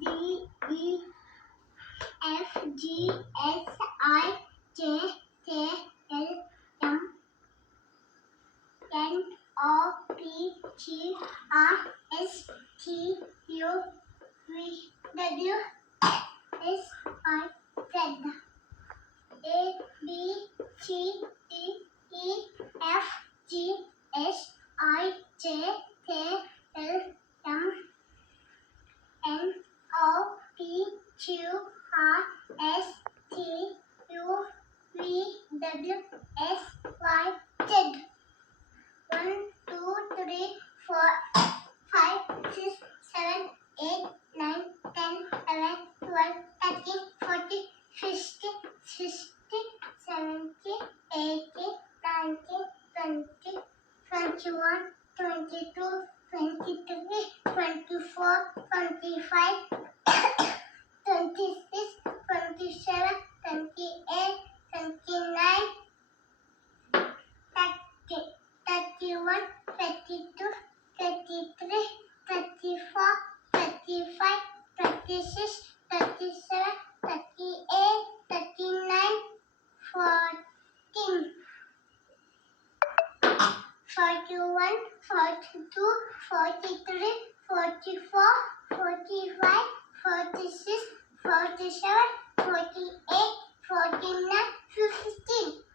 D, E, F, G, H, I, J, K, L, M, N, O, P, Q, R, S, T, U, V, W, X, Y, Z. A, B, C, D, E, F, G, H, I, J, K, L, M, N, O, P, Q, R, S, T, U, V, W, X, Y, Z. 1, 2, 3, 4, 5, 6, 7, 8, 9, 10, 11, 12, 13, 14, 15, 16, 17, 18, 19, 20, 21, 22, 23, 24, 25, 26, 27, 28, 29, 30, 31, 32, 33, 34, 35, 36, 37, 38, 39, 14, 41, 42, 43, 44, 45, 46, 47, 48, 49, 50.